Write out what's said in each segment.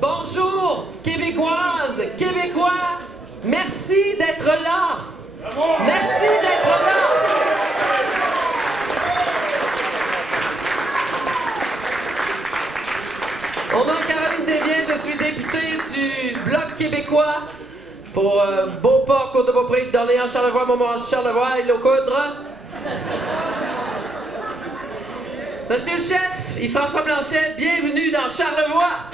Bonjour, Québécoises, Québécois, merci d'être là. Merci d'être là. Mon nom est Caroline Desbiens, je suis députée du Bloc québécois pour Beauport, Côte-de-Beaupré, d'Orléans, Charlevoix, Montmorency, Charlevoix et Locoudre. Monsieur le chef, Yves-François Blanchet, bienvenue dans Charlevoix.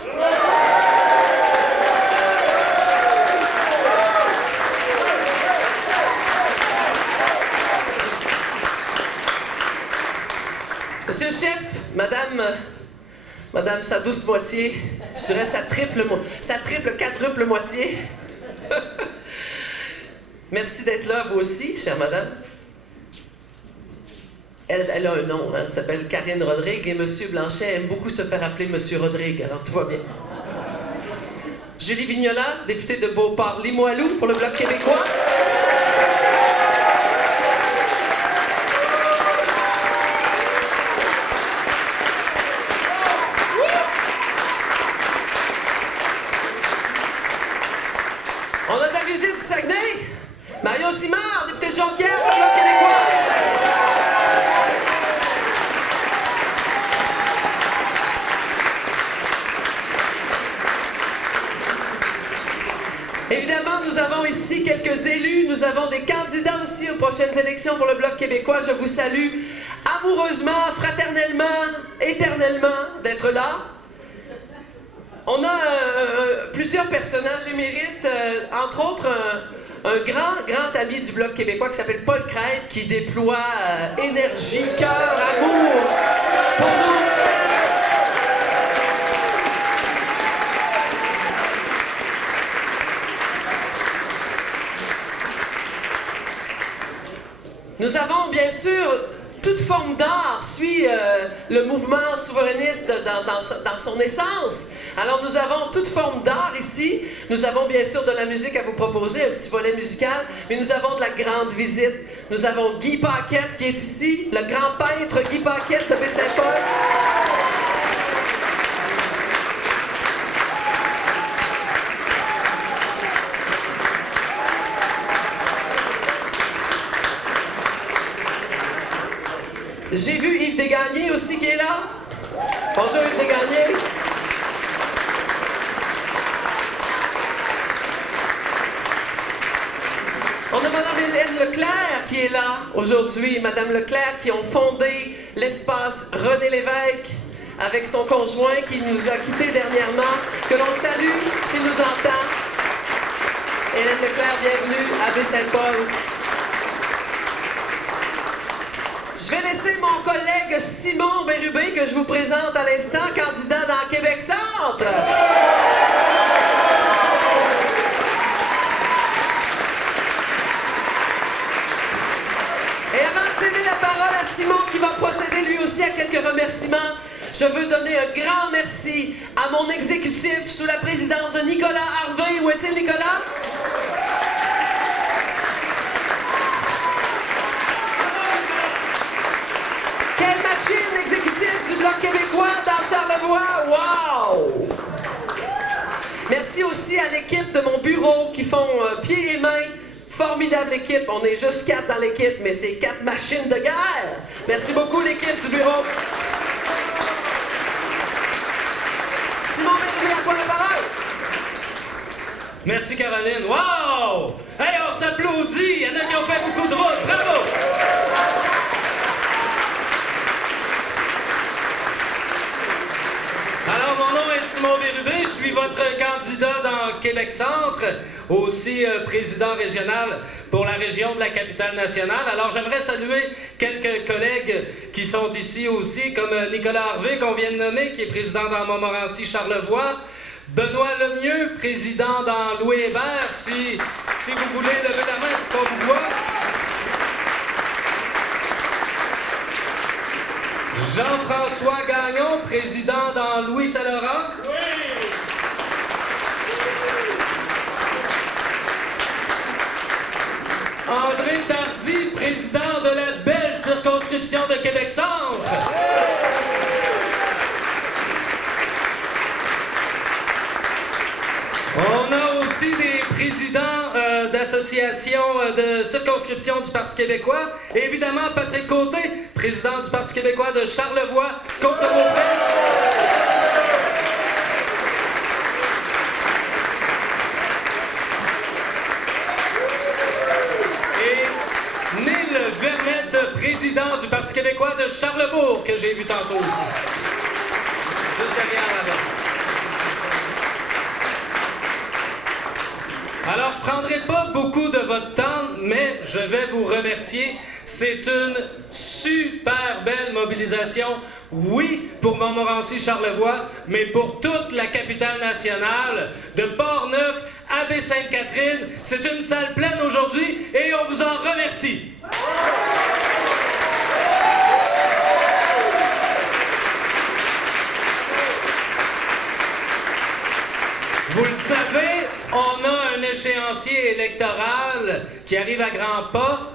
Monsieur le chef, Madame sa douce moitié, je dirais sa triple, quadruple moitié. Merci d'être là, vous aussi, chère madame. Elle a un nom, hein, elle s'appelle Karine Rodrigue et Monsieur Blanchet aime beaucoup se faire appeler Monsieur Rodrigue, alors tout va bien. Julie Vignola, députée de Beauport-Limoilou pour le Bloc québécois. On a de la visite du Saguenay. Mario Simard, député de Jonquière pour le Bloc québécois. Évidemment, nous avons ici quelques élus. Nous avons des candidats aussi aux prochaines élections pour le Bloc québécois. Je vous salue amoureusement, fraternellement, éternellement d'être là. On a plusieurs personnages émérites, entre autres un grand ami du Bloc québécois qui s'appelle Paul Crête, qui déploie énergie, cœur, amour pour nous. Nous avons bien sûr, toute forme d'art suit le mouvement souverainiste dans son essence. Alors nous avons toute forme d'art ici. Nous avons bien sûr de la musique à vous proposer, un petit volet musical, mais nous avons de la grande visite. Nous avons Guy Paquette qui est ici, le grand peintre Guy Paquette de Baie-Saint-Paul. J'ai vu Yves Desgagnés aussi qui est là. Bonjour Yves Desgagnés. On a Mme Hélène Leclerc qui est là aujourd'hui. Mme Leclerc qui ont fondé l'espace René Lévesque avec son conjoint qui nous a quittés dernièrement. Que l'on salue s'il nous entend. Hélène Leclerc, bienvenue à Baie-Saint-Paul. Je vais laisser mon collègue Simon Bérubé, que je vous présente à l'instant, candidat dans Québec Centre. Et avant de céder la parole à Simon, qui va procéder lui aussi à quelques remerciements, je veux donner un grand merci à mon exécutif sous la présidence de Nicolas Harvey. Où est-il, Nicolas? Quelle machine exécutive du Bloc québécois dans Charlevoix! Wow! Merci aussi à l'équipe de mon bureau qui font pieds et mains. Formidable équipe. On est juste 4 dans l'équipe, mais c'est 4 machines de guerre. Merci beaucoup, l'équipe du bureau. Simon Bérubé, à toi la parole. Merci, Caroline. Wow! Hey, on s'applaudit! Il y en a qui ont fait beaucoup de route. Bravo! Alors, mon nom est Simon Bérubé, je suis votre candidat dans Québec Centre, aussi président régional pour la région de la Capitale-Nationale. Alors, j'aimerais saluer quelques collègues qui sont ici aussi, comme Nicolas Harvey, qu'on vient de nommer, qui est président dans Montmorency-Charlevoix, Benoît Lemieux, président dans Louis-Hébert, si vous voulez lever la main pour qu'on vous voit. Jean-François Gagnon, président dans Louis-Saint-Laurent. Oui. André Tardy, président de la belle circonscription circonscription de Québec-Centre. On a aussi des présidents d'associations de circonscription du Parti québécois. Et évidemment, Patrick Côté, président du Parti québécois de Charlevoix, Côte-de-Beaupré. Et Neil Vermette, président du Parti québécois de Charlebourg, que j'ai vu tantôt aussi. Juste derrière là-bas. Alors, je ne prendrai pas beaucoup de votre temps, mais je vais vous remercier. C'est une super belle mobilisation, oui, pour Montmorency-Charlevoix, mais pour toute la capitale nationale, de Port-Neuf à Baie-Sainte-Catherine. C'est une salle pleine aujourd'hui et on vous en remercie. Vous le savez, on a un échéancier électoral qui arrive à grands pas.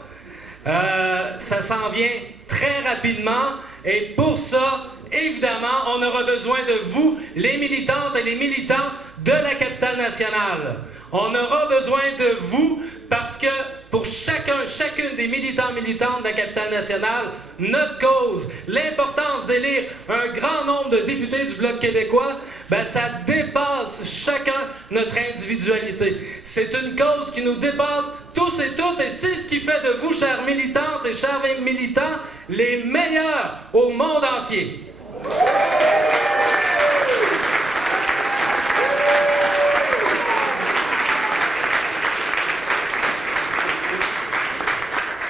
Ça s'en vient très rapidement. Et pour ça, évidemment, on aura besoin de vous, les militantes et les militants de la capitale nationale. On aura besoin de vous parce que pour chacune des militantes de la capitale nationale, notre cause, l'importance d'élire un grand nombre de députés du Bloc québécois, ben ça dépasse chacun notre individualité. C'est une cause qui nous dépasse tous et toutes et c'est ce qui fait de vous, chères militantes et chers militants, les meilleurs au monde entier.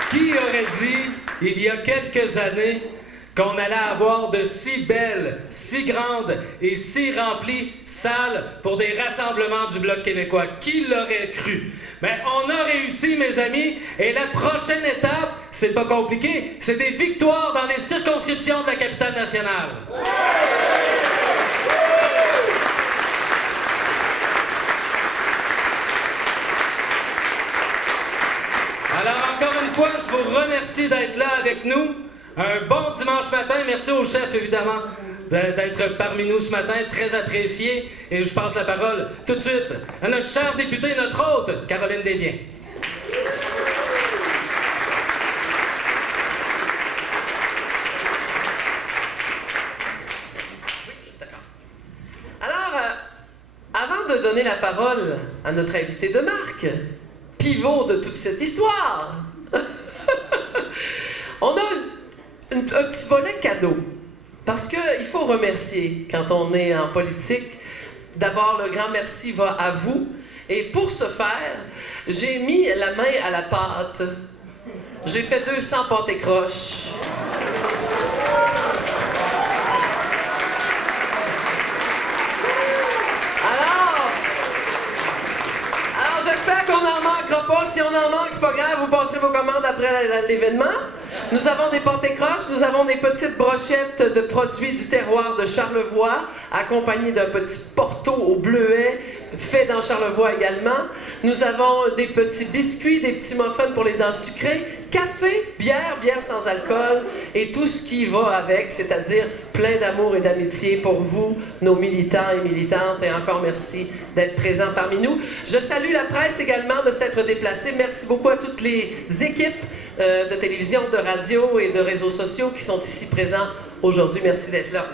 Qui aurait dit, il y a quelques années, qu'on allait avoir de si belles, si grandes et si remplies salles pour des rassemblements du Bloc québécois? Qui l'aurait cru? Mais on a réussi, mes amis, et la prochaine étape, c'est pas compliqué, c'est des victoires dans les circonscriptions de la capitale nationale. Alors, encore une fois, je vous remercie d'être là avec nous. Un bon dimanche matin. Merci au chef, évidemment, d'être parmi nous ce matin. Très apprécié. Et je passe la parole tout de suite à notre chère députée, notre hôte, Caroline Desbiens. Oui, d'accord. Alors, avant de donner la parole à notre invité de marque, pivot de toute cette histoire, on a un petit volet cadeau. Parce qu'il faut remercier quand on est en politique. D'abord, le grand merci va à vous. Et pour ce faire, j'ai mis la main à la pâte. J'ai fait 200 pâtes et croches. Alors, j'espère qu'on n'en manquera pas. Si on en manque, c'est pas grave, vous passerez vos commandes après l'événement. Nous avons des pâtes et croches, nous avons des petites brochettes de produits du terroir de Charlevoix, accompagnées d'un petit porto au bleuet, fait dans Charlevoix également. Nous avons des petits biscuits, des petits muffins pour les dents sucrées, café, bière sans alcool, et tout ce qui va avec, c'est-à-dire plein d'amour et d'amitié pour vous, nos militants et militantes, et encore merci d'être présents parmi nous. Je salue la presse également de s'être déplacée. Merci beaucoup à toutes les équipes de télévision, de radio et de réseaux sociaux qui sont ici présents aujourd'hui. Merci d'être là.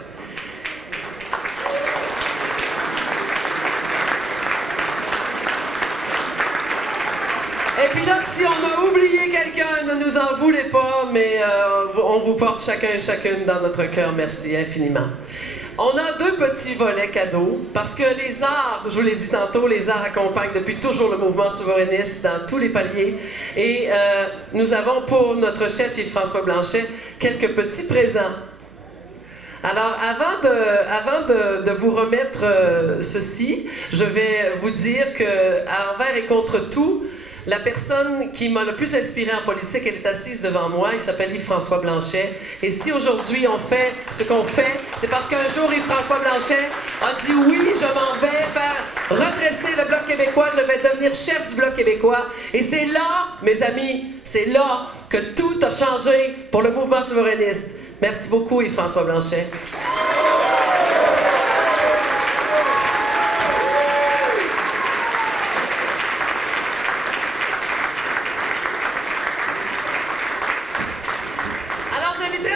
Et puis là, si on a oublié quelqu'un, ne nous en voulez pas, mais on vous porte chacun et chacune dans notre cœur. Merci infiniment. On a deux petits volets cadeaux, parce que les arts, je vous l'ai dit tantôt, les arts accompagnent depuis toujours le mouvement souverainiste dans tous les paliers. Et nous avons pour notre chef Yves-François Blanchet quelques petits présents. Alors, avant de vous remettre ceci, je vais vous dire que envers et contre tout, La personne qui m'a le plus inspiré en politique, elle est assise devant moi. Il s'appelle Yves-François Blanchet. Et si aujourd'hui on fait ce qu'on fait, c'est parce qu'un jour Yves-François Blanchet a dit oui, je m'en vais faire redresser le Bloc québécois, je vais devenir chef du Bloc québécois. Et c'est là, mes amis, c'est là que tout a changé pour le mouvement souverainiste. Merci beaucoup, Yves-François Blanchet.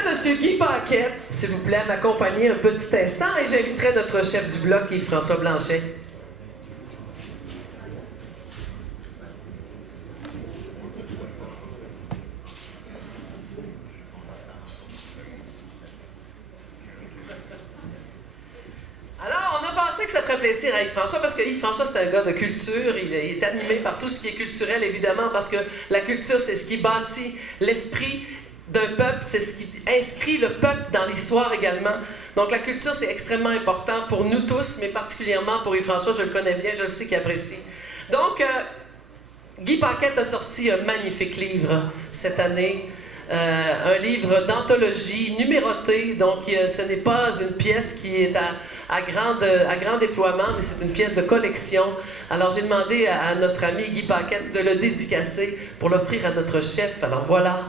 M. Guy Paquette, s'il vous plaît, à m'accompagner un petit instant et j'inviterai notre chef du Bloc, Yves-François Blanchet. Alors, on a pensé que ça ferait plaisir à Yves-François parce que Yves-François, c'est un gars de culture. Il est animé par tout ce qui est culturel, évidemment, parce que la culture, c'est ce qui bâtit l'esprit d'un peuple, c'est ce qui inscrit le peuple dans l'histoire également. Donc la culture, c'est extrêmement important pour nous tous, mais particulièrement pour Yves-François, je le connais bien, je le sais qu'il apprécie. Donc, Guy Paquette a sorti un magnifique livre cette année, un livre d'anthologie numéroté, donc ce n'est pas une pièce qui est à grand déploiement, mais c'est une pièce de collection. Alors j'ai demandé à notre ami Guy Paquette de le dédicacer pour l'offrir à notre chef. Alors voilà.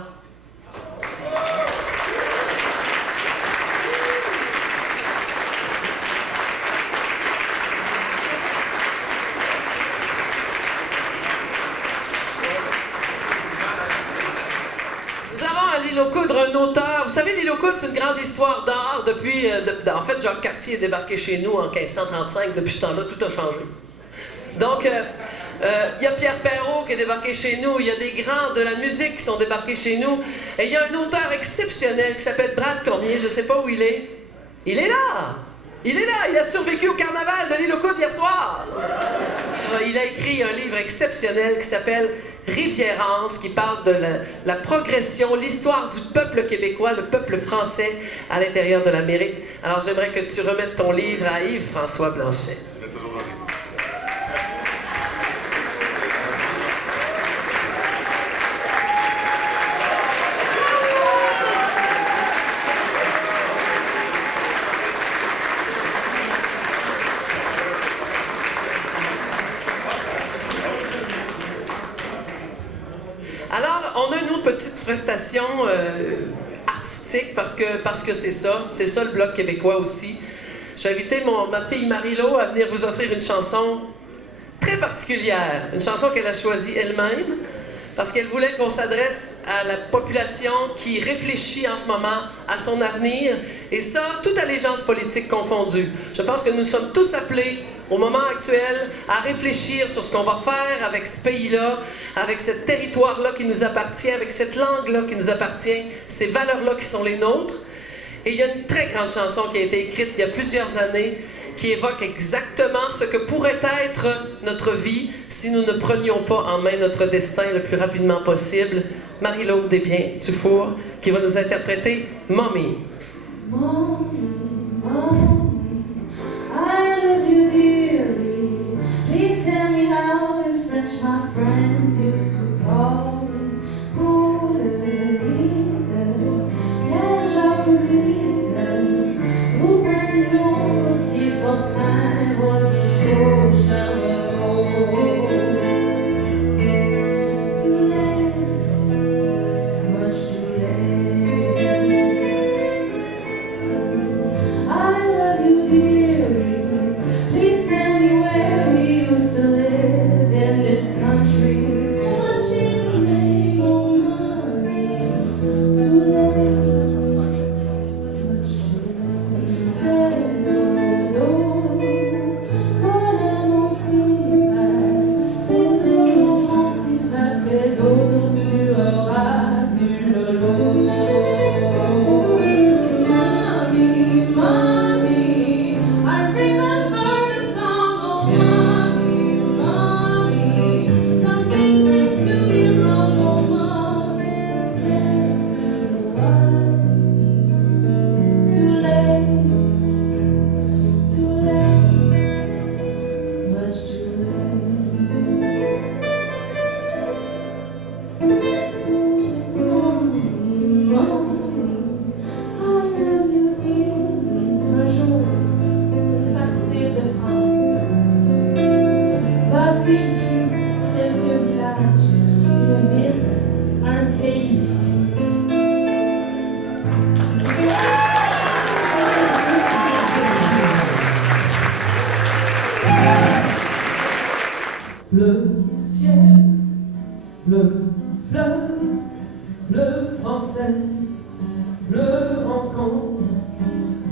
L'île aux Coudres, un auteur. Vous savez, l'île aux Coudres, c'est une grande histoire d'art depuis... en fait, Jacques Cartier est débarqué chez nous en 1535. Depuis ce temps-là, tout a changé. Donc, il y a Pierre Perrault qui est débarqué chez nous. Il y a des grands de la musique qui sont débarqués chez nous. Et il y a un auteur exceptionnel qui s'appelle Brad Cormier. Je ne sais pas où il est. Il est là! Il est là! Il a survécu au carnaval de l'île aux Coudres hier soir! Il a écrit un livre exceptionnel qui s'appelle Riviérance, qui parle de la progression, l'histoire du peuple québécois, le peuple français à l'intérieur de l'Amérique. Alors j'aimerais que tu remettes ton livre à Yves-François Blanchet. On a une autre petite prestation artistique parce que c'est ça le Bloc québécois aussi. Je vais inviter ma fille Marie-Lo à venir vous offrir une chanson très particulière, une chanson qu'elle a choisie elle-même parce qu'elle voulait qu'on s'adresse à la population qui réfléchit en ce moment à son avenir, et ça, toute allégeance politique confondue. Je pense que nous sommes tous appelés au moment actuel à réfléchir sur ce qu'on va faire avec ce pays-là, avec ce territoire-là qui nous appartient, avec cette langue-là qui nous appartient, ces valeurs-là qui sont les nôtres. Et il y a une très grande chanson qui a été écrite il y a plusieurs années qui évoque exactement ce que pourrait être notre vie si nous ne prenions pas en main notre destin le plus rapidement possible. Marie-Lo Desbiens-Dufour qui va nous interpréter « Mommy ». Mommy, mommy, I love you dearly. Please tell me how in French my friends used to call me. Pour le liseur, Pierre-Jacques Louise, groupe Pinot, Gauthier Fortin, Robichaud, Charlot. Too late, much too late. I love you dearly. Please tell me where we used to live in this country. What's your name, oh mommy? Too late.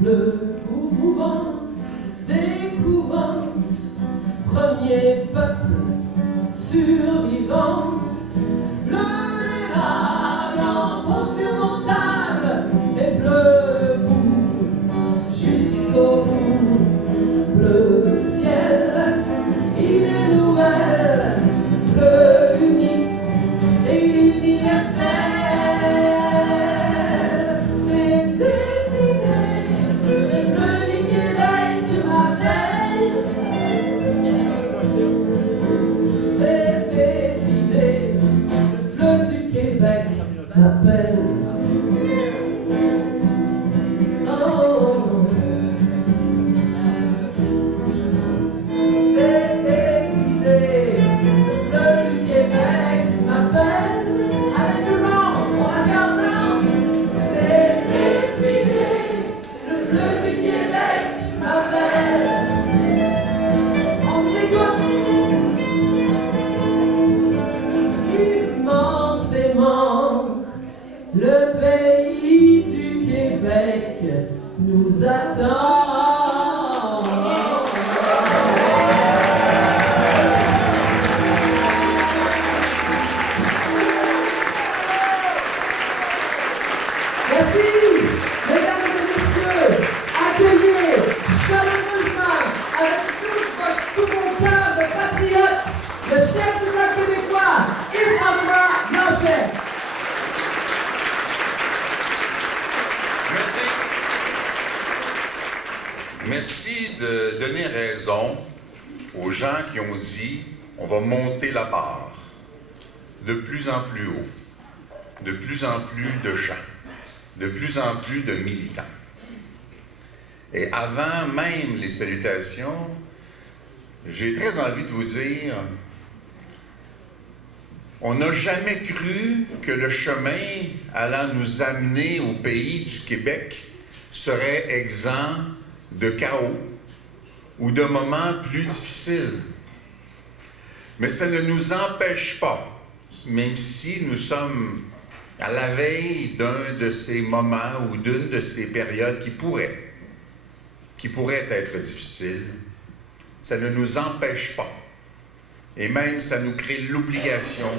Le mouvance des couvances, premier peuple, survivance, le débat blanc insurmontable et bleu debout jusqu'au bout. Bleu ciel, il est nouvelle, bleu unique et universel. C'est décidé, le bleu du Québec du rappel. C'est décidé, le bleu du Québec m'appelle. Oh. C'est décidé, le bleu du Québec m'appelle. Avec tout le monde, on la fait ensemble. C'est décidé, le bleu du Québec m'appelle. On vous écoute. Immensément, le pays du Québec nous attend. Merci, mesdames et messieurs, accueillez chaleureusement, avec tout mon cœur de patriote, le chef du Bloc québécois, Yves-François Blanchet. Merci de donner raison aux gens qui ont dit on va monter la barre de plus en plus haut, de plus en plus de gens, de plus en plus de militants. Et avant même les salutations, j'ai très envie de vous dire, on n'a jamais cru que le chemin allant nous amener au pays du Québec serait exempt de chaos ou de moments plus difficiles. Mais ça ne nous empêche pas, même si nous sommes à la veille d'un de ces moments ou d'une de ces périodes qui pourraient être difficiles, ça ne nous empêche pas. Et même ça nous crée l'obligation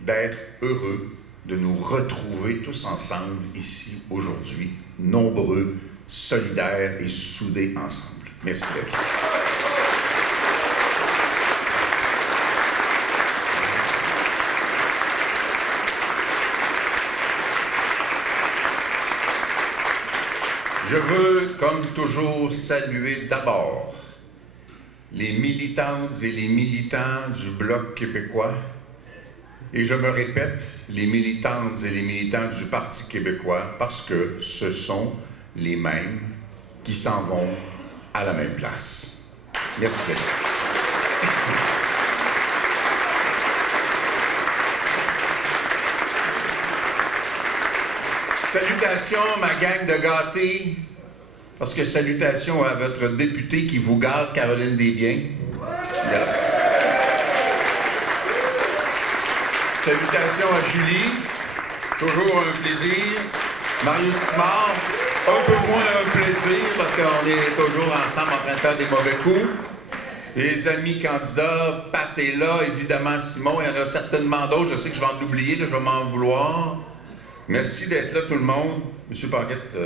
d'être heureux de nous retrouver tous ensemble ici aujourd'hui, nombreux, solidaires et soudés ensemble. Merci d'être là. Je veux, comme toujours, saluer d'abord les militantes et les militants du Bloc québécois, et je me répète, les militantes et les militants du Parti québécois, parce que ce sont les mêmes qui s'en vont à la même place. Merci d'être là. Salutations, ma gang de gâtés, parce que salutations à votre députée qui vous gâte, Caroline Desbiens. Yeah. Salutations à Julie, toujours un plaisir. Marius Simard, un peu moins un plaisir, parce qu'on est toujours ensemble en train de faire des mauvais coups. Les amis candidats, Pat est là, évidemment Simon, il y en a certainement d'autres, je sais que je vais en oublier, là, je vais m'en vouloir. Merci d'être là, tout le monde. Monsieur Paquette,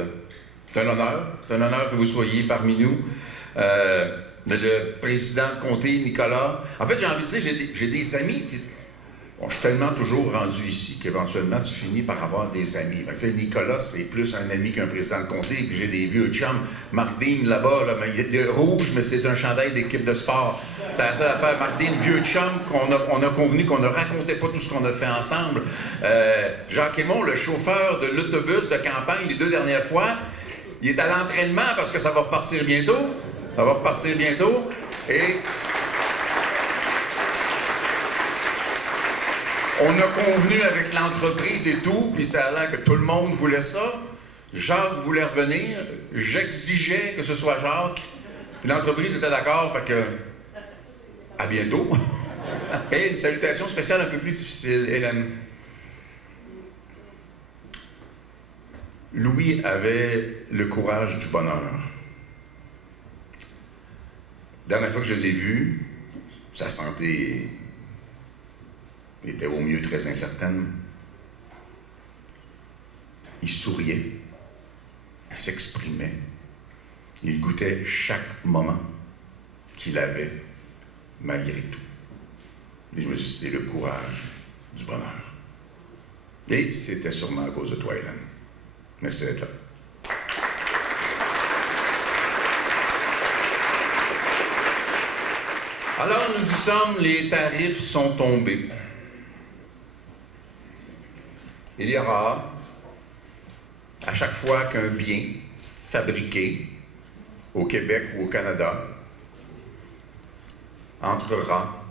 c'est un honneur que vous soyez parmi nous. Le président de comté, Nicolas. En fait, j'ai envie de dire, j'ai des amis qui... Bon, je suis tellement toujours rendu ici qu'éventuellement, tu finis par avoir des amis. Fait que, Nicolas, c'est plus un ami qu'un président de comté. Puis j'ai des vieux chums. Marc Dean, là-bas, là, le rouge, mais c'est un chandail d'équipe de sport. C'est la seule affaire. Marc Dean, vieux chum, on a convenu qu'on ne racontait pas tout ce qu'on a fait ensemble. Jacques Aymon, le chauffeur de l'autobus de campagne, les 2 dernières fois, il est à l'entraînement parce que ça va repartir bientôt. Ça va repartir bientôt. Et... on a convenu avec l'entreprise et tout, puis ça a l'air que tout le monde voulait ça. Jacques voulait revenir, j'exigeais que ce soit Jacques, puis l'entreprise était d'accord, fait que... à bientôt. Et une salutation spéciale un peu plus difficile, Hélène. Louis avait le courage du bonheur. La dernière fois que je l'ai vu, sa santé était au mieux très incertaine. Il souriait, il s'exprimait, il goûtait chaque moment qu'il avait, malgré tout. Et je me suis dit, c'est le courage du bonheur. Et c'était sûrement à cause de toi, Hélène. Merci d'être là. Alors, nous y sommes, les tarifs sont tombés. Il y aura, à chaque fois qu'un bien fabriqué au Québec ou au Canada entrera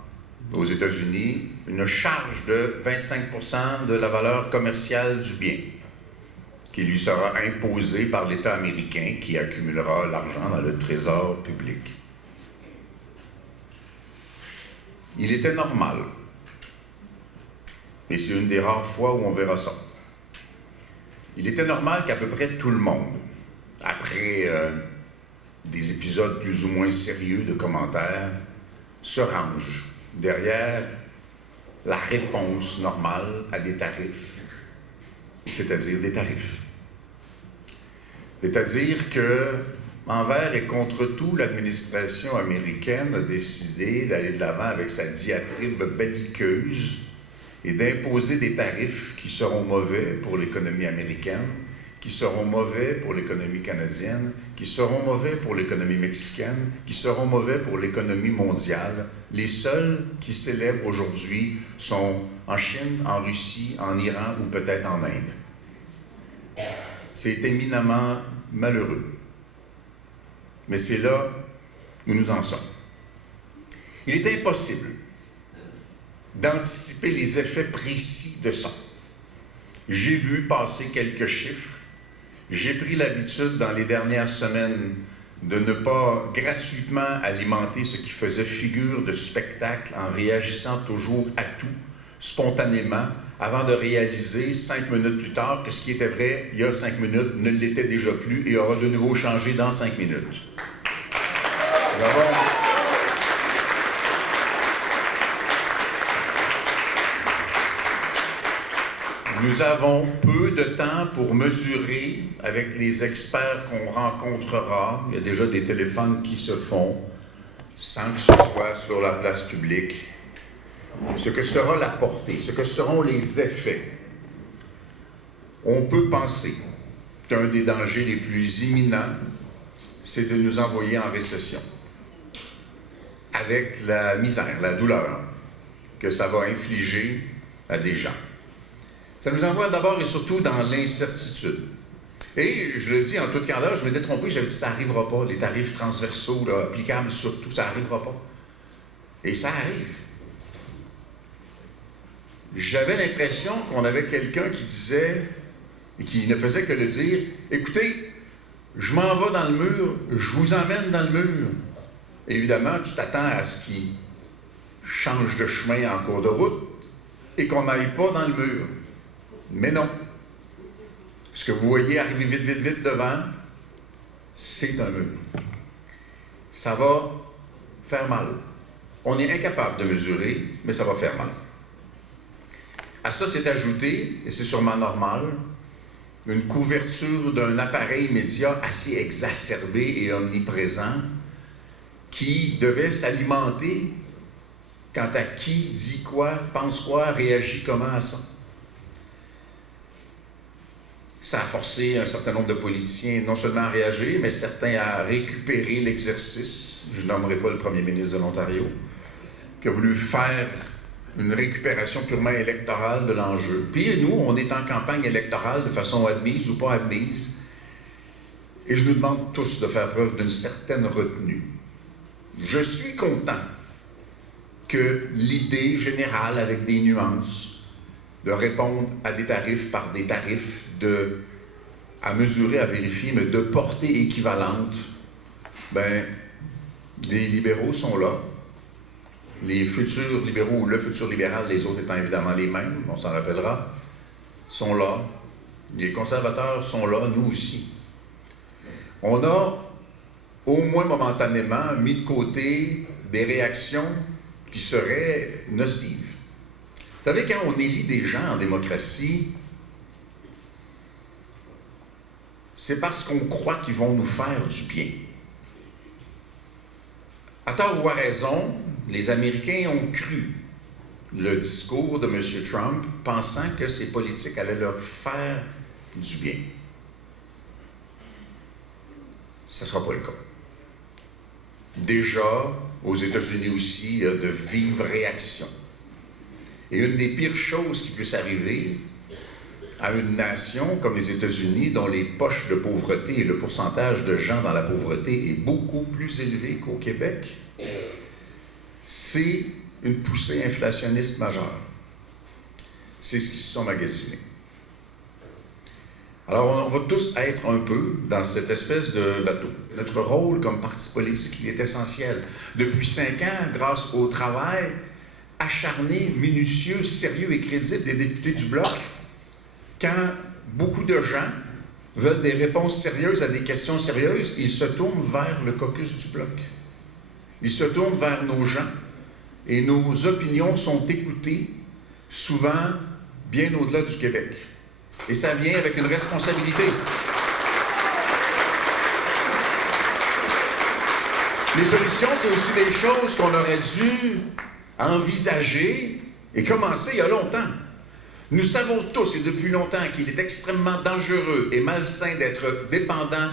aux États-Unis, une charge de 25% de la valeur commerciale du bien qui lui sera imposée par l'État américain qui accumulera l'argent dans le trésor public. Il était normal, et c'est une des rares fois où on verra ça. Il était normal qu'à peu près tout le monde, après des épisodes plus ou moins sérieux de commentaires, se range derrière la réponse normale à des tarifs, c'est-à-dire des tarifs. C'est-à-dire que, envers et contre tout, l'administration américaine a décidé d'aller de l'avant avec sa diatribe belliqueuse et d'imposer des tarifs qui seront mauvais pour l'économie américaine, qui seront mauvais pour l'économie canadienne, qui seront mauvais pour l'économie mexicaine, qui seront mauvais pour l'économie mondiale. Les seuls qui célèbrent aujourd'hui sont en Chine, en Russie, en Iran ou peut-être en Inde. C'est éminemment malheureux. Mais c'est là où nous en sommes. Il est impossible d'anticiper les effets précis de ça. J'ai vu passer quelques chiffres. J'ai pris l'habitude dans les dernières semaines de ne pas gratuitement alimenter ce qui faisait figure de spectacle en réagissant toujours à tout, spontanément, avant de réaliser 5 minutes plus tard que ce qui était vrai il y a 5 minutes ne l'était déjà plus et aura de nouveau changé dans 5 minutes. Nous avons peu de temps pour mesurer avec les experts qu'on rencontrera. Il y a déjà des téléphones qui se font sans que ce soit sur la place publique. Ce que sera la portée, ce que seront les effets. On peut penser qu'un des dangers les plus imminents, c'est de nous envoyer en récession. Avec la misère, la douleur que ça va infliger à des gens. Ça nous envoie d'abord et surtout dans l'incertitude. Et je le dis en toute candeur, je m'étais trompé, j'avais dit ça n'arrivera pas, les tarifs transversaux là, applicables sur tout, ça n'arrivera pas. Et ça arrive. J'avais l'impression qu'on avait quelqu'un qui disait, et qui ne faisait que le dire, écoutez, je m'en vais dans le mur, je vous emmène dans le mur. Évidemment, tu t'attends à ce qu'il change de chemin en cours de route et qu'on n'aille pas dans le mur. Mais non. Ce que vous voyez arriver vite, vite, vite devant, c'est un mur. Ça va faire mal. On est incapable de mesurer, mais ça va faire mal. À ça s'est ajouté, et c'est sûrement normal, une couverture d'un appareil média assez exacerbé et omniprésent qui devait s'alimenter quant à qui dit quoi, pense quoi, réagit comment à ça. Ça a forcé un certain nombre de politiciens non seulement à réagir, mais certains à récupérer l'exercice. Je nommerai pas le premier ministre de l'Ontario, qui a voulu faire une récupération purement électorale de l'enjeu. Puis nous, on est en campagne électorale de façon admise ou pas admise. Et je nous demande tous de faire preuve d'une certaine retenue. Je suis content que l'idée générale, avec des nuances, de répondre à des tarifs par des tarifs, à mesurer, à vérifier, mais de portée équivalente, ben, les libéraux sont là. Les futurs libéraux, ou le futur libéral, les autres étant évidemment les mêmes, on s'en rappellera, sont là. Les conservateurs sont là, nous aussi. On a, au moins momentanément, mis de côté des réactions qui seraient nocives. Vous savez, quand on élit des gens en démocratie, c'est parce qu'on croit qu'ils vont nous faire du bien. À tort ou à raison, les Américains ont cru le discours de M. Trump, pensant que ses politiques allaient leur faire du bien. Ça ne sera pas le cas. Déjà, aux États-Unis aussi, il y a de vives réactions. Et une des pires choses qui puisse arriver à une nation comme les États-Unis, dont les poches de pauvreté et le pourcentage de gens dans la pauvreté est beaucoup plus élevé qu'au Québec, c'est une poussée inflationniste majeure. C'est ce qui se sont magasinés. Alors, on va tous être un peu dans cette espèce de bateau. Notre rôle comme parti politique, il est essentiel. Depuis 5 ans, grâce au travail acharné, minutieux, sérieux et crédible des députés du Bloc, quand beaucoup de gens veulent des réponses sérieuses à des questions sérieuses, ils se tournent vers le caucus du Bloc. Ils se tournent vers nos gens et nos opinions sont écoutées, souvent bien au-delà du Québec. Et ça vient avec une responsabilité. Les solutions, c'est aussi des choses qu'on aurait dû envisager et commencer il y a longtemps. Nous savons tous et depuis longtemps qu'il est extrêmement dangereux et malsain d'être dépendant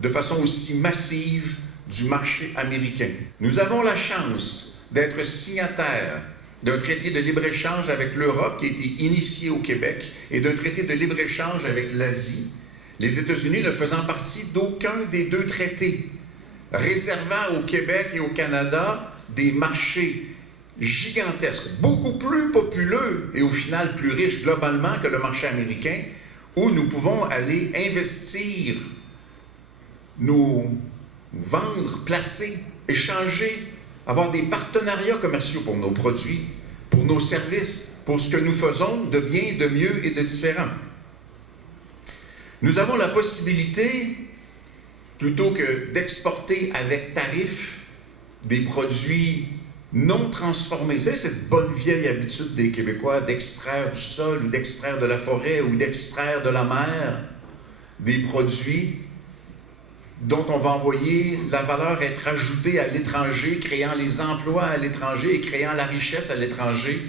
de façon aussi massive du marché américain. Nous avons la chance d'être signataires d'un traité de libre-échange avec l'Europe qui a été initié au Québec et d'un traité de libre-échange avec l'Asie, les États-Unis ne faisant partie d'aucun des deux traités, réservant au Québec et au Canada des marchés gigantesques, beaucoup plus populeux et au final plus riches globalement que le marché américain, où nous pouvons aller investir, nous vendre, placer, échanger, avoir des partenariats commerciaux pour nos produits, pour nos services, pour ce que nous faisons de bien, de mieux et de différent. Nous avons la possibilité, plutôt que d'exporter avec tarif des produits non transformés. Vous savez, cette bonne vieille habitude des Québécois d'extraire du sol ou d'extraire de la forêt ou d'extraire de la mer des produits dont on va envoyer la valeur être ajoutée à l'étranger, créant les emplois à l'étranger et créant la richesse à l'étranger.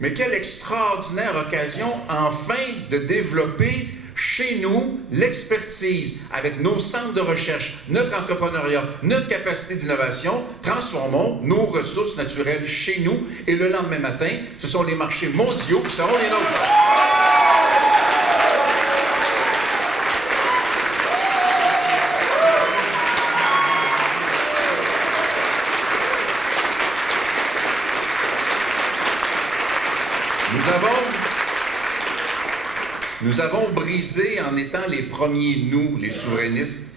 Mais quelle extraordinaire occasion, enfin, de développer chez nous l'expertise avec nos centres de recherche, notre entrepreneuriat, notre capacité d'innovation. Transformons nos ressources naturelles chez nous et le lendemain matin, ce sont les marchés mondiaux qui seront les nôtres. Nous avons brisé, en étant les premiers, nous, les souverainistes,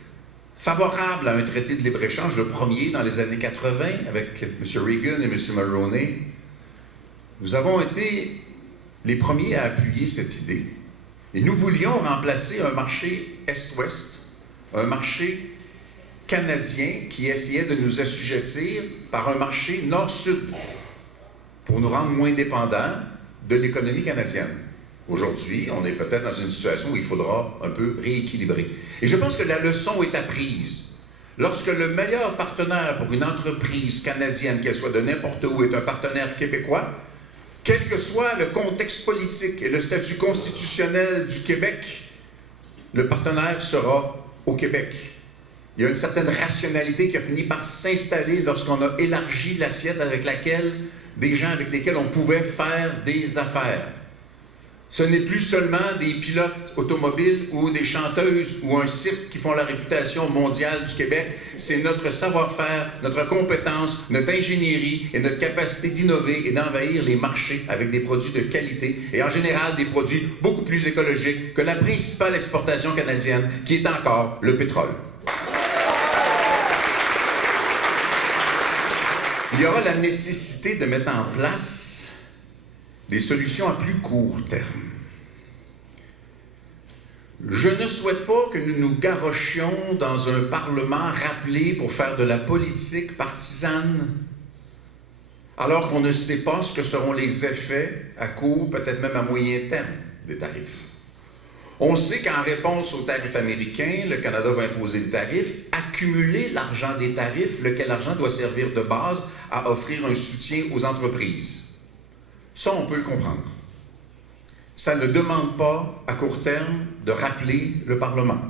favorables à un traité de libre-échange, le premier dans les années 80, avec M. Reagan et M. Mulroney. Nous avons été les premiers à appuyer cette idée. Et nous voulions remplacer un marché Est-Ouest, un marché canadien qui essayait de nous assujettir par un marché Nord-Sud pour nous rendre moins dépendants de l'économie canadienne. Aujourd'hui, on est peut-être dans une situation où il faudra un peu rééquilibrer. Et je pense que la leçon est apprise. Lorsque le meilleur partenaire pour une entreprise canadienne, qu'elle soit de n'importe où, est un partenaire québécois, quel que soit le contexte politique et le statut constitutionnel du Québec, le partenaire sera au Québec. Il y a une certaine rationalité qui a fini par s'installer lorsqu'on a élargi l'assiette avec laquelle des gens avec lesquels on pouvait faire des affaires. Ce n'est plus seulement des pilotes automobiles ou des chanteuses ou un cirque qui font la réputation mondiale du Québec. C'est notre savoir-faire, notre compétence, notre ingénierie et notre capacité d'innover et d'envahir les marchés avec des produits de qualité et en général des produits beaucoup plus écologiques que la principale exportation canadienne qui est encore le pétrole. Il y aura la nécessité de mettre en place des solutions à plus court terme. Je ne souhaite pas que nous nous garrochions dans un Parlement rappelé pour faire de la politique partisane, alors qu'on ne sait pas ce que seront les effets à court, peut-être même à moyen terme, des tarifs. On sait qu'en réponse aux tarifs américains, le Canada va imposer des tarifs, accumuler l'argent des tarifs, lequel argent doit servir de base à offrir un soutien aux entreprises. Ça, on peut le comprendre. Ça ne demande pas, à court terme, de rappeler le Parlement.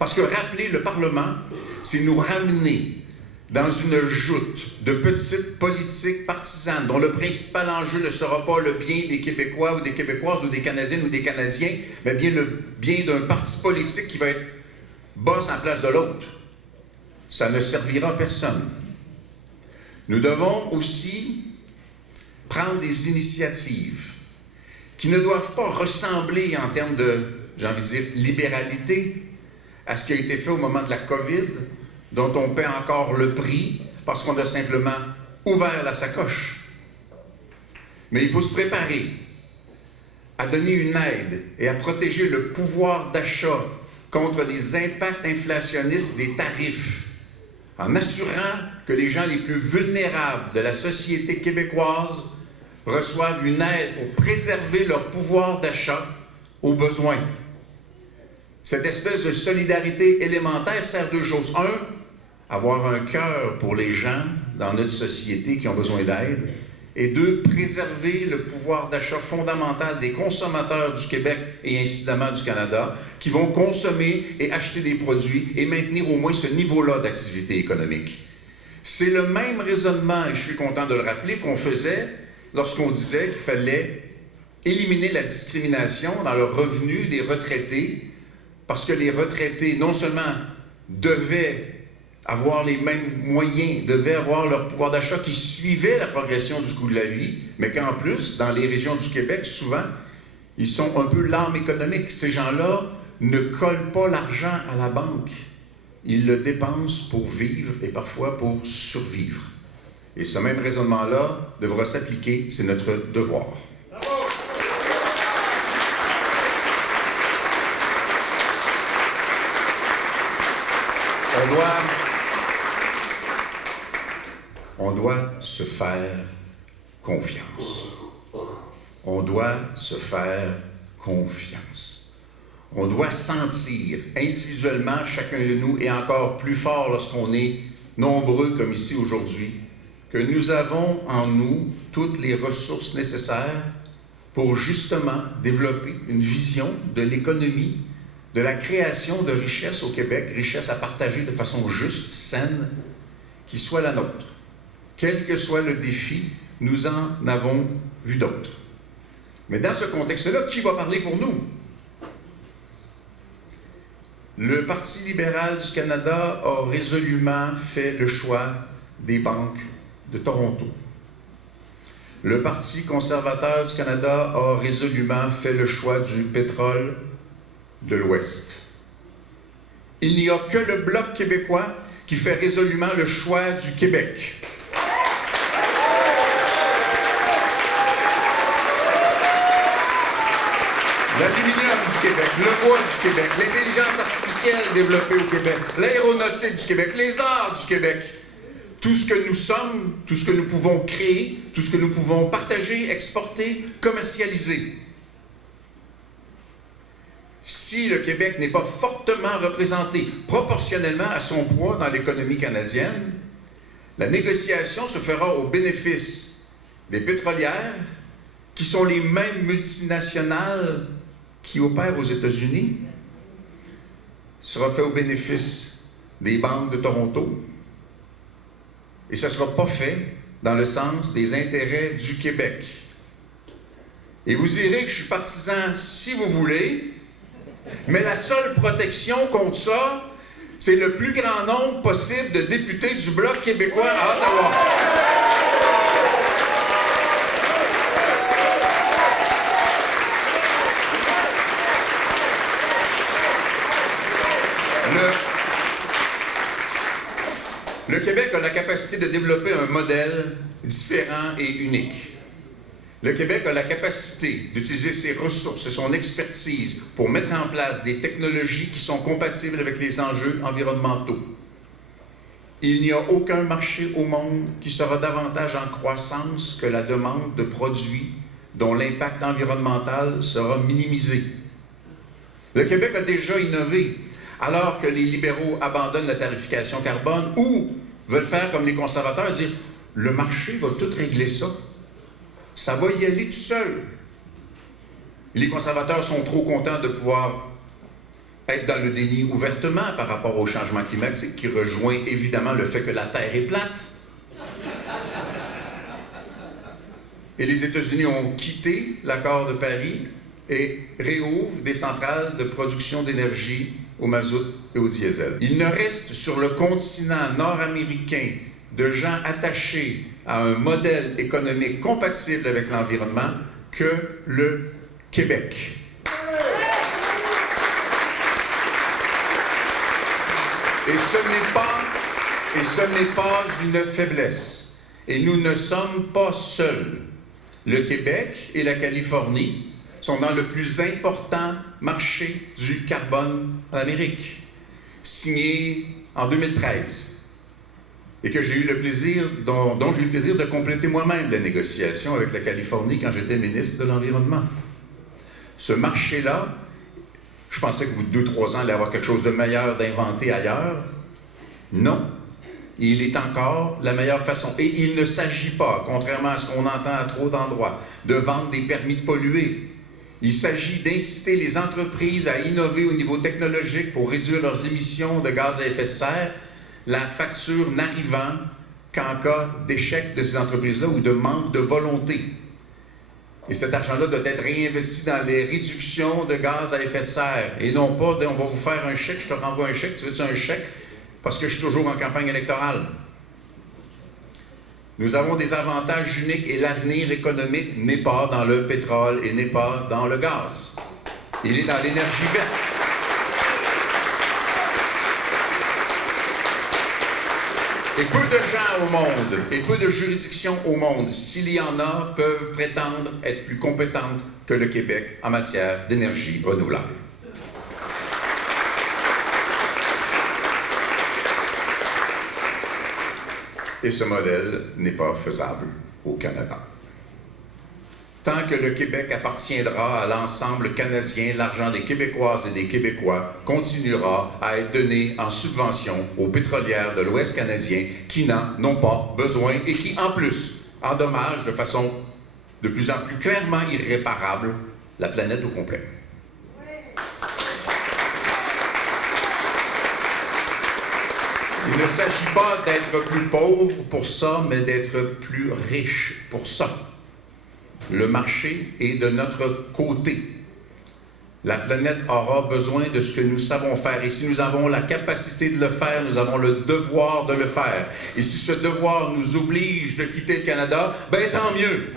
Parce que rappeler le Parlement, c'est nous ramener dans une joute de petites politiques partisanes dont le principal enjeu ne sera pas le bien des Québécois ou des Québécoises ou des Canadiennes ou des Canadiens, mais bien le bien d'un parti politique qui va être boss en place de l'autre. Ça ne servira à personne. Nous devons aussi prendre des initiatives qui ne doivent pas ressembler en termes de, j'ai envie de dire, libéralité à ce qui a été fait au moment de la COVID, dont on paie encore le prix parce qu'on a simplement ouvert la sacoche. Mais il faut se préparer à donner une aide et à protéger le pouvoir d'achat contre les impacts inflationnistes des tarifs, en assurant que les gens les plus vulnérables de la société québécoise reçoivent une aide pour préserver leur pouvoir d'achat aux besoins. Cette espèce de solidarité élémentaire sert deux choses. Un, avoir un cœur pour les gens dans notre société qui ont besoin d'aide. Et deux, préserver le pouvoir d'achat fondamental des consommateurs du Québec et incidemment du Canada qui vont consommer et acheter des produits et maintenir au moins ce niveau-là d'activité économique. C'est le même raisonnement, et je suis content de le rappeler, qu'on faisait lorsqu'on disait qu'il fallait éliminer la discrimination dans le revenu des retraités, parce que les retraités, non seulement devaient avoir les mêmes moyens, devaient avoir leur pouvoir d'achat qui suivait la progression du coût de la vie, mais qu'en plus, dans les régions du Québec, souvent, ils sont un peu l'âme économique. Ces gens-là ne collent pas l'argent à la banque. Ils le dépensent pour vivre et parfois pour survivre. Et ce même raisonnement-là devra s'appliquer, c'est notre devoir. On doit se faire confiance. On doit se faire confiance. On doit sentir individuellement, chacun de nous, et encore plus fort lorsqu'on est nombreux comme ici aujourd'hui, que nous avons en nous toutes les ressources nécessaires pour justement développer une vision de l'économie, de la création de richesses au Québec, richesses à partager de façon juste, saine, qui soit la nôtre. Quel que soit le défi, nous en avons vu d'autres. Mais dans ce contexte-là, qui va parler pour nous? Le Parti libéral du Canada a résolument fait le choix des banques de Toronto. Le Parti conservateur du Canada a résolument fait le choix du pétrole de l'Ouest. Il n'y a que le Bloc québécois qui fait résolument le choix du Québec. L'aluminium du Québec, le bois du Québec, l'intelligence artificielle développée au Québec, l'aéronautique du Québec, les arts du Québec. Tout ce que nous sommes, tout ce que nous pouvons créer, tout ce que nous pouvons partager, exporter, commercialiser. Si le Québec n'est pas fortement représenté proportionnellement à son poids dans l'économie canadienne, la négociation se fera au bénéfice des pétrolières, qui sont les mêmes multinationales qui opèrent aux États-Unis, sera fait au bénéfice des banques de Toronto, et ce ne sera pas fait dans le sens des intérêts du Québec. Et vous direz que je suis partisan si vous voulez, mais la seule protection contre ça, c'est le plus grand nombre possible de députés du Bloc québécois à Ottawa. Le Québec a la capacité de développer un modèle différent et unique. Le Québec a la capacité d'utiliser ses ressources et son expertise pour mettre en place des technologies qui sont compatibles avec les enjeux environnementaux. Il n'y a aucun marché au monde qui sera davantage en croissance que la demande de produits dont l'impact environnemental sera minimisé. Le Québec a déjà innové, alors que les libéraux abandonnent la tarification carbone ou veulent faire comme les conservateurs, dire « le marché va tout régler ça, ça va y aller tout seul ». Les conservateurs sont trop contents de pouvoir être dans le déni ouvertement par rapport au changement climatique, qui rejoint évidemment le fait que la Terre est plate. Et les États-Unis ont quitté l'accord de Paris et réouvrent des centrales de production d'énergie au mazout et au diesel. Il ne reste sur le continent nord-américain de gens attachés à un modèle économique compatible avec l'environnement que le Québec. Et ce n'est pas une faiblesse. Et nous ne sommes pas seuls. Le Québec et la Californie sont dans le plus important marché du carbone en Amérique, signé en 2013, et que j'ai eu le plaisir, dont j'ai eu le plaisir de compléter moi-même la négociation avec la Californie quand j'étais ministre de l'Environnement. Ce marché-là, je pensais qu'au bout de 2-3 ans, il allait y avoir quelque chose de meilleur d'inventer ailleurs. Non. Il est encore la meilleure façon. Et il ne s'agit pas, contrairement à ce qu'on entend à trop d'endroits, de vendre des permis de polluer. Il s'agit d'inciter les entreprises à innover au niveau technologique pour réduire leurs émissions de gaz à effet de serre, la facture n'arrivant qu'en cas d'échec de ces entreprises-là ou de manque de volonté. Et cet argent-là doit être réinvesti dans les réductions de gaz à effet de serre. Et non pas, on va vous faire un chèque, je te renvoie un chèque, tu veux-tu un chèque? Parce que je suis toujours en campagne électorale. Nous avons des avantages uniques et l'avenir économique n'est pas dans le pétrole et n'est pas dans le gaz. Il est dans l'énergie verte. Et peu de gens au monde, et peu de juridictions au monde, s'il y en a, peuvent prétendre être plus compétentes que le Québec en matière d'énergie renouvelable. Et ce modèle n'est pas faisable au Canada. Tant que le Québec appartiendra à l'ensemble canadien, l'argent des Québécoises et des Québécois continuera à être donné en subvention aux pétrolières de l'Ouest canadien qui n'en ont pas besoin et qui, en plus, endommagent de façon de plus en plus clairement irréparable la planète au complet. Il ne s'agit pas d'être plus pauvre pour ça, mais d'être plus riche pour ça. Le marché est de notre côté. La planète aura besoin de ce que nous savons faire. Et si nous avons la capacité de le faire, nous avons le devoir de le faire. Et si ce devoir nous oblige de quitter le Canada, ben tant mieux.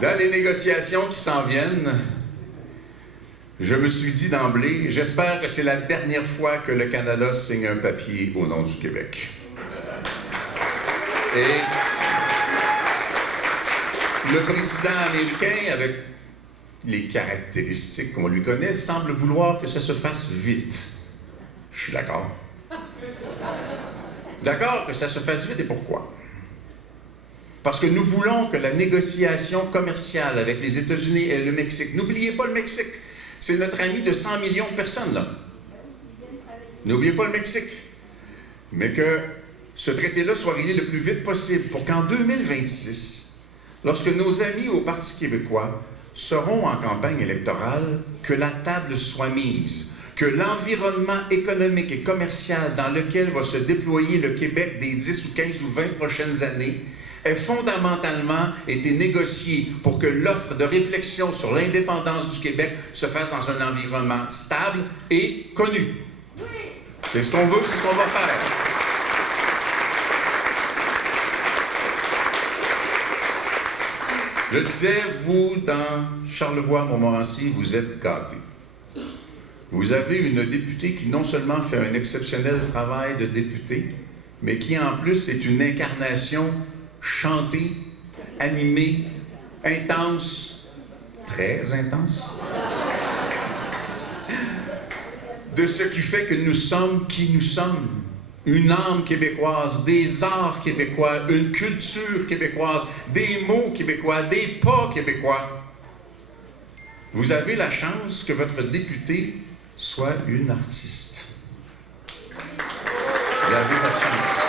Dans les négociations qui s'en viennent, je me suis dit d'emblée, j'espère que c'est la dernière fois que le Canada signe un papier au nom du Québec. Et le président américain, avec les caractéristiques qu'on lui connaît, semble vouloir que ça se fasse vite. Je suis d'accord. D'accord que ça se fasse vite, et pourquoi? Parce que nous voulons que la négociation commerciale avec les États-Unis et le Mexique, n'oubliez pas le Mexique, c'est notre ami de 100 millions de personnes, là. N'oubliez pas le Mexique. Mais que ce traité-là soit réglé le plus vite possible pour qu'en 2026, lorsque nos amis au Parti québécois seront en campagne électorale, que la table soit mise, que l'environnement économique et commercial dans lequel va se déployer le Québec des 10 ou 15 ou 20 prochaines années ait fondamentalement été négocié pour que l'offre de réflexion sur l'indépendance du Québec se fasse dans un environnement stable et connu. C'est ce qu'on veut, c'est ce qu'on va faire. Je disais, vous, dans Charlevoix-Montmorency, vous êtes gâtés. Vous avez une députée qui non seulement fait un exceptionnel travail de députée, mais qui en plus est une incarnation chantée, animée, intense, très intense, de ce qui fait que nous sommes qui nous sommes. Une âme québécoise, des arts québécois, une culture québécoise, des mots québécois, des pas québécois. Vous avez la chance que votre députée soit une artiste. Vous avez votre chance.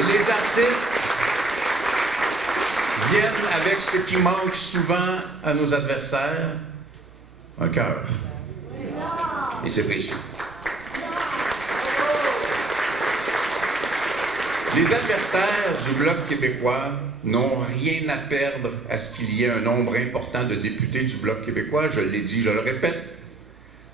Et les artistes viennent avec ce qui manque souvent à nos adversaires, un cœur. Et c'est précieux. Les adversaires du Bloc québécois n'ont rien à perdre à ce qu'il y ait un nombre important de députés du Bloc québécois. Je l'ai dit, je le répète.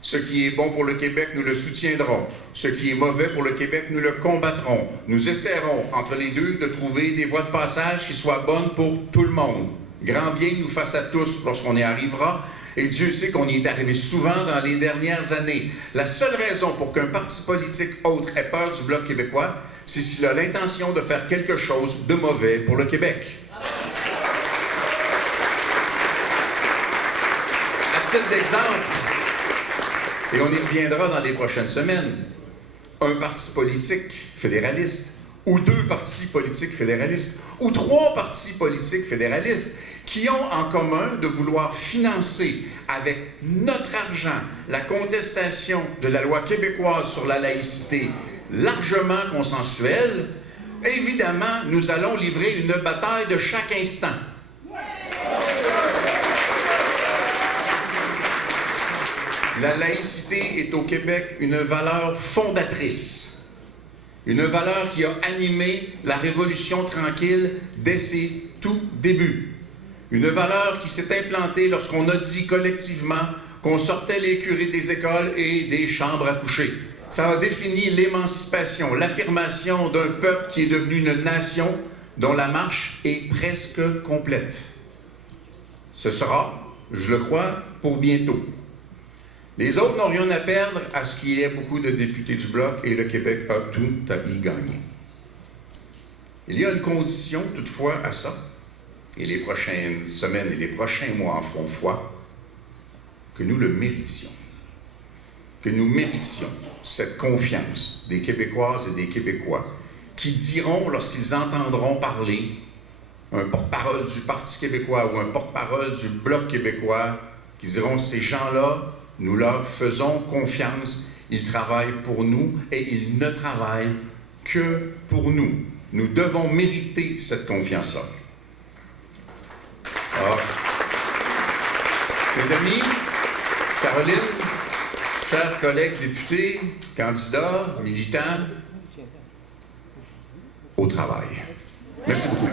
Ce qui est bon pour le Québec, nous le soutiendrons. Ce qui est mauvais pour le Québec, nous le combattrons. Nous essaierons, entre les deux, de trouver des voies de passage qui soient bonnes pour tout le monde. Grand bien nous fasse à tous lorsqu'on y arrivera. Et Dieu sait qu'on y est arrivé souvent dans les dernières années. La seule raison pour qu'un parti politique autre ait peur du Bloc québécois, c'est s'il a l'intention de faire quelque chose de mauvais pour le Québec. À titre d'exemple, et on y reviendra dans les prochaines semaines, un parti politique fédéraliste, ou deux partis politiques fédéralistes, ou trois partis politiques fédéralistes, qui ont en commun de vouloir financer avec notre argent la contestation de la loi québécoise sur la laïcité largement consensuelle, évidemment, nous allons livrer une bataille de chaque instant. La laïcité est au Québec une valeur fondatrice, une valeur qui a animé la Révolution tranquille dès ses tout débuts. Une valeur qui s'est implantée lorsqu'on a dit collectivement qu'on sortait les curés des écoles et des chambres à coucher. Ça a défini l'émancipation, l'affirmation d'un peuple qui est devenu une nation dont la marche est presque complète. Ce sera, je le crois, pour bientôt. Les autres n'ont rien à perdre à ce qu'il y ait beaucoup de députés du Bloc et le Québec a tout à y gagner. Il y a une condition toutefois à ça. Et les prochaines semaines et les prochains mois en feront foi, que nous le méritions. Que nous méritions cette confiance des Québécoises et des Québécois qui diront, lorsqu'ils entendront parler un porte-parole du Parti québécois ou un porte-parole du Bloc québécois, qui diront, ces gens-là, nous leur faisons confiance, ils travaillent pour nous et ils ne travaillent que pour nous. Nous devons mériter cette confiance-là. Alors, mes amis, Caroline, chers collègues députés, candidats, militants, au travail. Merci beaucoup.